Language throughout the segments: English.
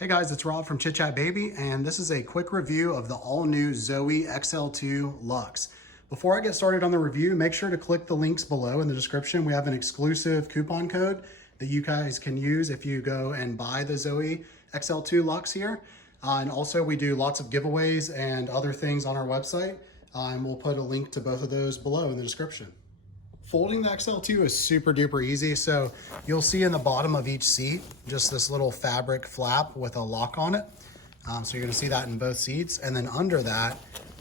Hey guys, it's Rob from Chit Chat Baby, and this is a quick review of the all-new ZOE XL2 Luxe. Before I get started on the review, make sure to click the links below in the description. We have an exclusive coupon code that you guys can use if you go and buy the ZOE XL2 Luxe here. And also we do lots of giveaways and other things on our website, and we'll put a link to both of those below in the description. Folding the XL2 is super duper easy. So you'll see in the bottom of each seat, just this little fabric flap with a lock on it. So you're gonna see that in both seats. And then under that,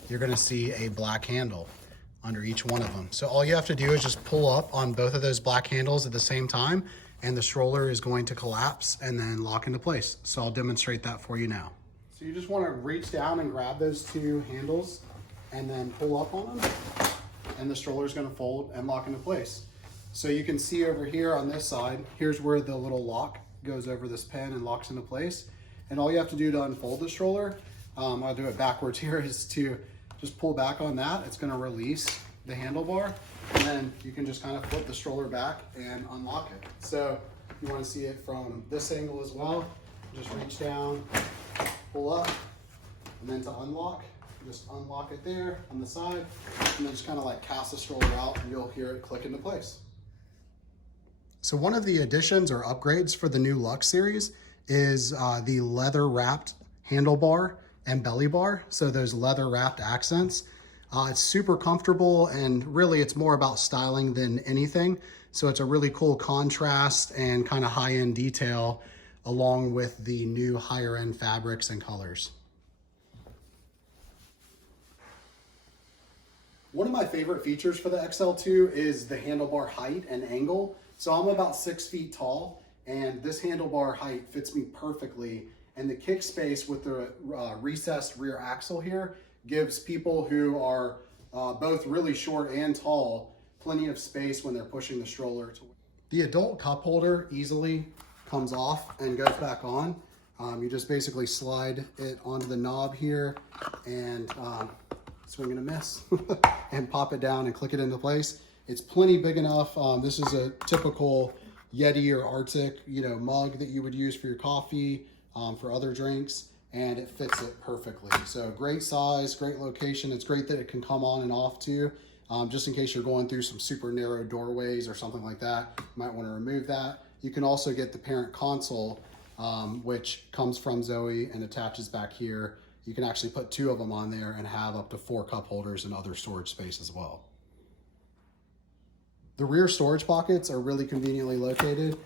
you're gonna see a black handle under each one of them. So all you have to do is just pull up on both of those black handles at the same time, and the stroller is going to collapse and then lock into place. So I'll demonstrate that for you now. So you just wanna reach down and grab those two handles and then pull up on them, and the stroller is going to fold and lock into place. So you can see over here on this side, here's where the little lock goes over this pin and locks into place. And all you have to do to unfold the stroller, I'll do it backwards here, is to just pull back on that. It's going to release the handlebar, and then you can just kind of flip the stroller back and unlock it. So you want to see it from this angle as well. Just reach down, pull up, and then to unlock, just unlock it there on the side, and then just kind of like cast the stroller out, and you'll hear it click into place. So one of the additions or upgrades for the new Luxe series is the leather wrapped handlebar and belly bar. So those leather wrapped accents. It's super comfortable, and really it's more about styling than anything. So it's a really cool contrast and kind of high-end detail along with the new higher end fabrics and colors. One of my favorite features for the XL2 is the handlebar height and angle. So I'm about 6 feet tall, and this handlebar height fits me perfectly. And the kick space with the recessed rear axle here gives people who are both really short and tall plenty of space when they're pushing the stroller. The adult cup holder easily comes off and goes back on. You just basically slide it onto the knob here and swing and a miss and pop it down and click it into place. It's plenty big enough. This is a typical Yeti or Arctic, mug that you would use for your coffee, for other drinks, and it fits it perfectly. So great size, great location. It's great that it can come on and off too, just in case you're going through some super narrow doorways or something like that. You might want to remove that. You can also get the parent console, which comes from ZOE and attaches back here. You can actually put 2 of them on there and have up to 4 cup holders and other storage space as well. The rear storage pockets are really conveniently located.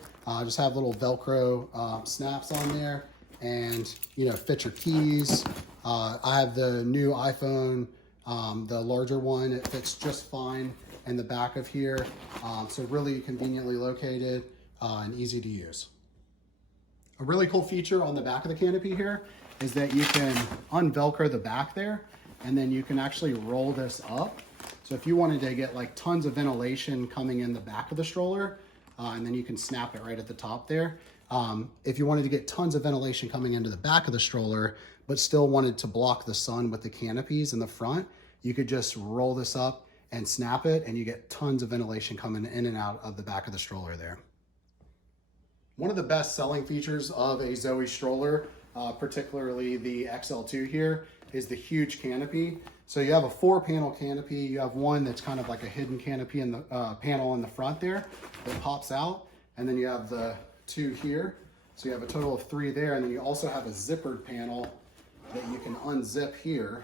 Just have little Velcro snaps on there, and fit your keys. I have the new iPhone, the larger one. It fits just fine in the back of here. So really conveniently located and easy to use. A really cool feature on the back of the canopy here is that you can unvelcro the back there, and then you can actually roll this up. So if you wanted to get like tons of ventilation coming in the back of the stroller, and then you can snap it right at the top there. If you wanted to get tons of ventilation coming into the back of the stroller, but still wanted to block the sun with the canopies in the front, you could just roll this up and snap it, and you get tons of ventilation coming in and out of the back of the stroller there. One of the best selling features of a ZOE stroller, particularly the XL2 here, is the huge canopy. So you have a 4-panel canopy. You have one that's kind of like a hidden canopy in the panel in the front there that pops out, and then you have the 2 here. So you have a total of 3 there, and then you also have a zippered panel that you can unzip here,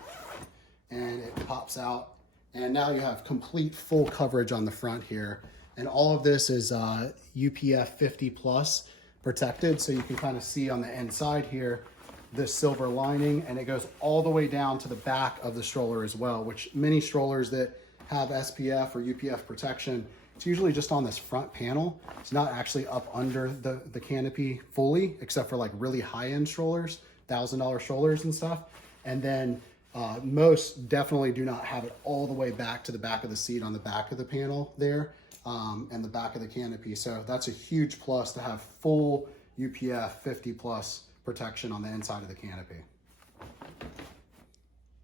and it pops out. And now you have complete full coverage on the front here. And all of this is UPF 50 plus protected. So you can kind of see on the inside here, this silver lining, and it goes all the way down to the back of the stroller as well, which many strollers that have SPF or UPF protection, it's usually just on this front panel. It's not actually up under the canopy fully, except for like really high-end strollers, $1,000 strollers and stuff. And then most definitely do not have it all the way back to the back of the seat on the back of the panel there, and the back of the canopy. So that's a huge plus to have full UPF 50 plus protection on the inside of the canopy.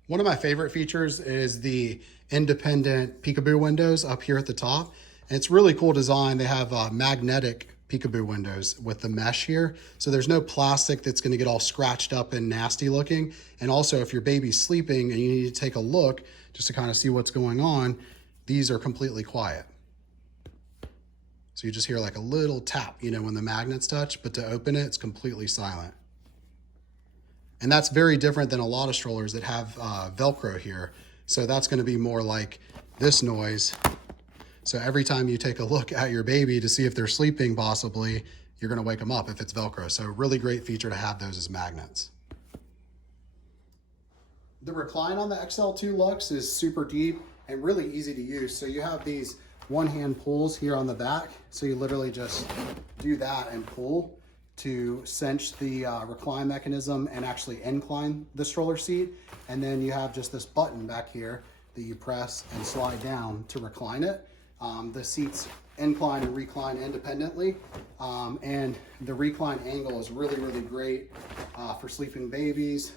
One of my favorite features is the independent Peekaboo windows up here at the top. And it's really cool design. They have magnetic Peekaboo Windows with the mesh here. So there's no plastic that's gonna get all scratched up and nasty looking. And also if your baby's sleeping and you need to take a look just to kind of see what's going on, these are completely quiet. So you just hear like a little tap, you know, when the magnets touch, but to open it, it's completely silent. And that's very different than a lot of strollers that have Velcro here. So that's gonna be more like this noise. So every time you take a look at your baby to see if they're sleeping possibly, you're gonna wake them up if it's Velcro. So really great feature to have those as magnets. The recline on the XL2 Luxe is super deep and really easy to use. So you have these one-hand pulls here on the back. So you literally just do that and pull to cinch the recline mechanism and actually incline the stroller seat. And then you have just this button back here that you press and slide down to recline it. The seats incline and recline independently. And the recline angle is really, really great for sleeping babies.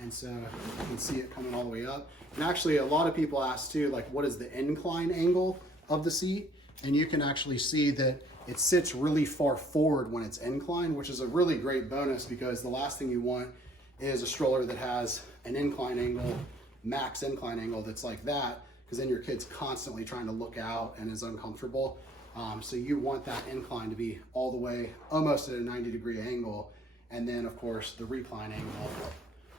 And so you can see it coming all the way up. And actually a lot of people ask too, like what is the incline angle of the seat? And you can actually see that it sits really far forward when it's inclined, which is a really great bonus because the last thing you want is a stroller that has an incline angle, max incline angle that's like that, because then your kid's constantly trying to look out and is uncomfortable. So you want that incline to be all the way, almost at a 90-degree angle. And then of course the recline angle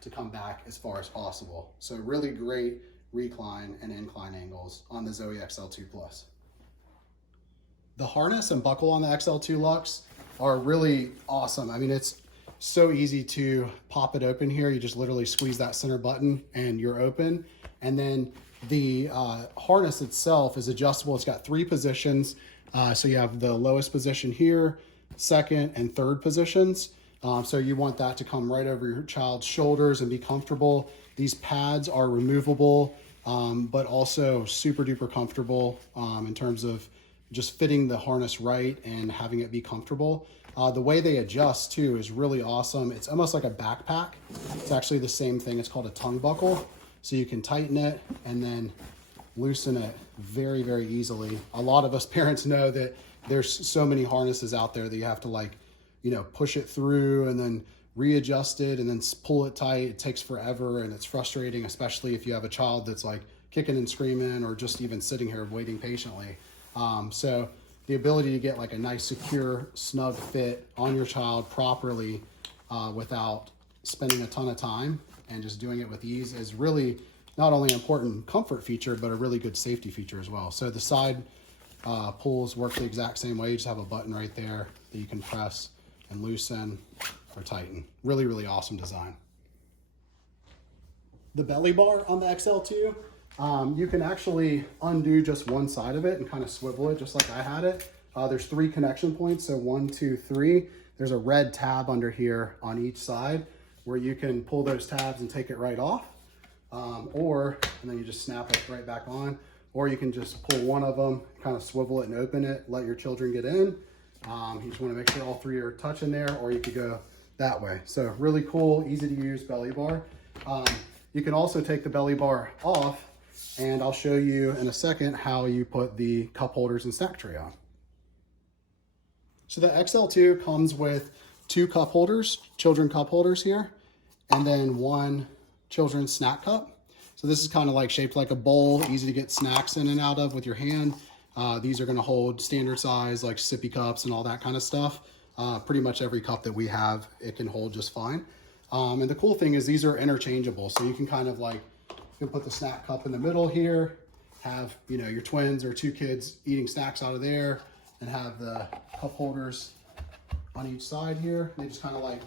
to come back as far as possible. So really great recline and incline angles on the ZOE XL2 Plus. The harness and buckle on the XL2 Luxe are really awesome. I mean, it's so easy to pop it open here. You just literally squeeze that center button and you're open. And then the harness itself is adjustable. It's got 3 positions. So you have the lowest position here, second and third positions. So you want that to come right over your child's shoulders and be comfortable. These pads are removable, but also super duper comfortable in terms of just fitting the harness right and having it be comfortable. The way they adjust too is really awesome. It's almost like a backpack. It's actually the same thing. It's called a tongue buckle. So you can tighten it and then loosen it very, very easily. A lot of us parents know that there's so many harnesses out there that you have to like, you know, push it through and then readjust it and then pull it tight. It takes forever and it's frustrating, especially if you have a child that's like kicking and screaming or just even sitting here waiting patiently. So the ability to get like a nice, secure, snug fit on your child properly without spending a ton of time and just doing it with ease is really not only an important comfort feature, but a really good safety feature as well. So the side pulls work the exact same way. You just have a button right there that you can press and loosen or tighten. Really, really awesome design. The belly bar on the XL2, you can actually undo just one side of it and kind of swivel it just like I had it. There's 3 connection points, so 1, 2, 3. There's a red tab under here on each side where you can pull those tabs and take it right off. And then you just snap it right back on. Or you can just pull one of them, kind of swivel it and open it, let your children get in. You just want to make sure all 3 are touching there, or you could go that way. So really cool, easy to use belly bar. You can also take the belly bar off, and I'll show you in a second how you put the cup holders and snack tray on. So the XL2 comes with 2 cup holders, children cup holders here, and then 1 children's snack cup. So this is kind of like shaped like a bowl, easy to get snacks in and out of with your hand. These are going to hold standard size like sippy cups and all that kind of stuff. Pretty much every cup that we have, it can hold just fine. And the cool thing is these are interchangeable. So you can kind of like, you can put the snack cup in the middle here, have, you know, your twins or 2 kids eating snacks out of there, and have the cup holders on each side here. They just kind of like,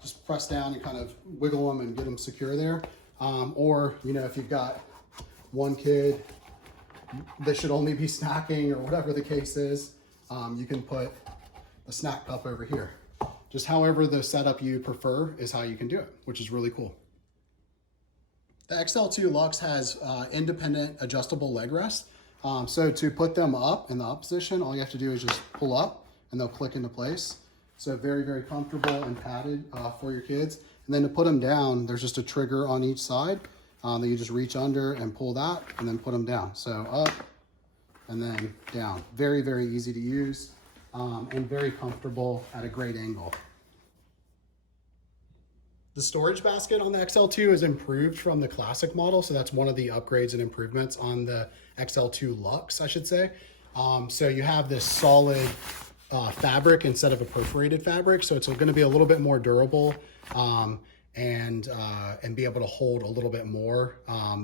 just press down and kind of wiggle them and get them secure there. Or, you know, if you've got 1 kid that should only be snacking or whatever the case is, you can put a snack cup over here. Just however the setup you prefer is how you can do it, which is really cool. The XL2 Luxe has independent adjustable leg rests. So to put them up in the up position, all you have to do is just pull up and they'll click into place. So very, very comfortable and padded for your kids. And then to put them down, there's just a trigger on each side that you just reach under and pull that and then put them down. So up and then down. Very, very easy to use. and very comfortable at a great angle. The storage basket on the XL2 is improved from the classic model. So that's one of the upgrades and improvements on the XL2 Luxe, I should say. So you have this solid fabric instead of a perforated fabric. So it's going to be a little bit more durable and be able to hold a little bit more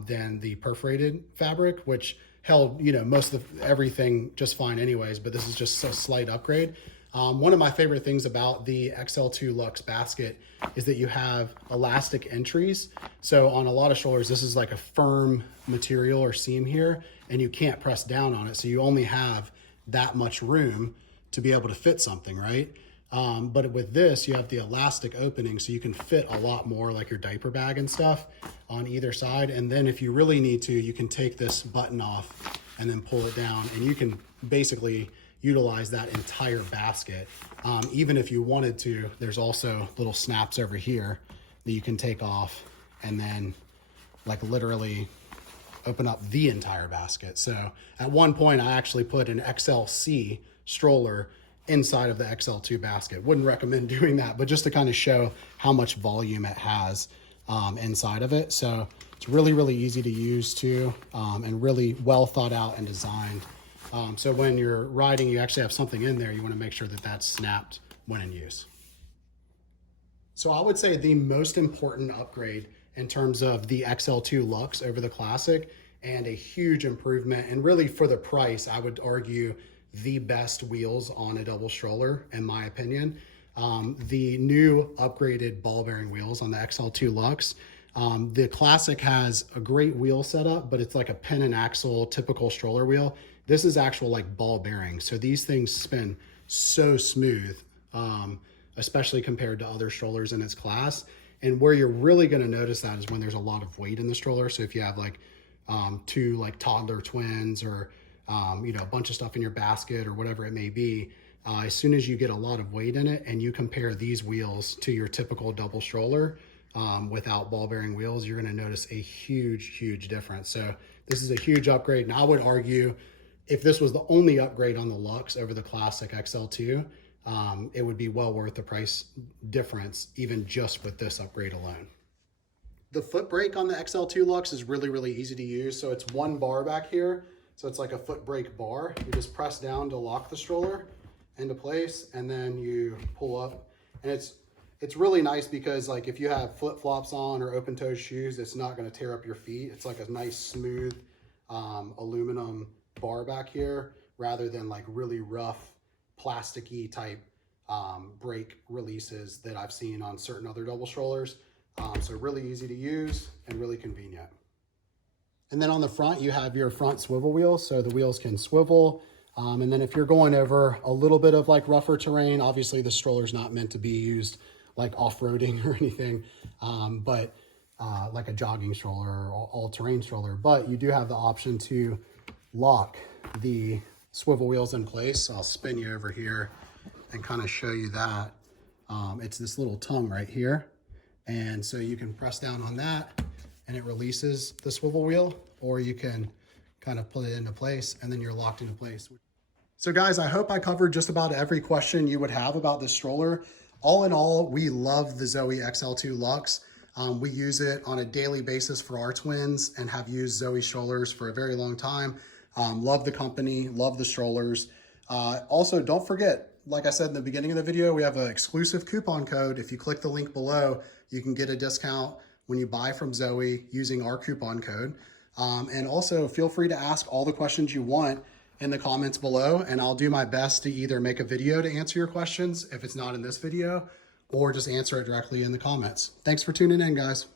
than the perforated fabric, which held, you know, most of everything just fine anyways, but this is just a slight upgrade. One of my favorite things about the XL2 Luxe basket is that you have elastic entries. So on a lot of strollers, this is like a firm material or seam here, and you can't press down on it. So you only have that much room to be able to fit something, right? But with this, you have the elastic opening, so you can fit a lot more, like your diaper bag and stuff on either side. And then if you really need to, you can take this button off and then pull it down, and you can basically utilize that entire basket. Even if you wanted to, there's also little snaps over here that you can take off and then like literally open up the entire basket. So at one point I actually put an XLC stroller inside of the XL2 basket. Wouldn't recommend doing that, but just to kind of show how much volume it has inside of it. So it's really, really easy to use too, and really well thought out and designed. So when you're riding, you actually have something in there, you want to make sure that that's snapped when in use. So I would say the most important upgrade in terms of the XL2 Luxe over the Classic, and a huge improvement, and really for the price, I would argue the best wheels on a double stroller, in my opinion. The new upgraded ball bearing wheels on the XL2 Luxe. The Classic has a great wheel setup, but it's like a pin and axle typical stroller wheel. This is actual like ball bearing. So these things spin so smooth, especially compared to other strollers in its class. And where you're really going to notice that is when there's a lot of weight in the stroller. So if you have like two like toddler twins or you know, a bunch of stuff in your basket or whatever it may be, as soon as you get a lot of weight in it and you compare these wheels to your typical double stroller without ball bearing wheels, you're going to notice a huge difference. So this is a huge upgrade, and I would argue if this was the only upgrade on the Luxe over the Classic XL2, it would be well worth the price difference, even just with this upgrade alone. The foot brake on the XL2 Luxe is really, really easy to use. So it's one bar back here. So it's like a foot brake bar. You just press down to lock the stroller into place, and then you pull up. And it's really nice because like if you have flip-flops on or open-toed shoes, it's not going to tear up your feet. It's like a nice smooth aluminum bar back here, rather than like really rough plasticky type brake releases that I've seen on certain other double strollers. So really easy to use and really convenient. And then on the front, you have your front swivel wheels. So the wheels can swivel. And then if you're going over a little bit of like rougher terrain, obviously the stroller's not meant to be used like off-roading or anything, but like a jogging stroller or all-terrain stroller. But you do have the option to lock the swivel wheels in place. So I'll spin you over here and kind of show you that. It's this little tongue right here. And so you can press down on that and it releases the swivel wheel, or you can kind of put it into place and then you're locked into place. So guys, I hope I covered just about every question you would have about this stroller. All in all, we love the ZOE XL2 Luxe. We use it on a daily basis for our twins and have used ZOE strollers for a very long time. Love the company, love the strollers. Also, don't forget, like I said in the beginning of the video, we have an exclusive coupon code. If you click the link below, you can get a discount when you buy from ZOE using our coupon code. And also feel free to ask all the questions you want in the comments below, and I'll do my best to either make a video to answer your questions if it's not in this video, or just answer it directly in the comments. Thanks for tuning in, guys.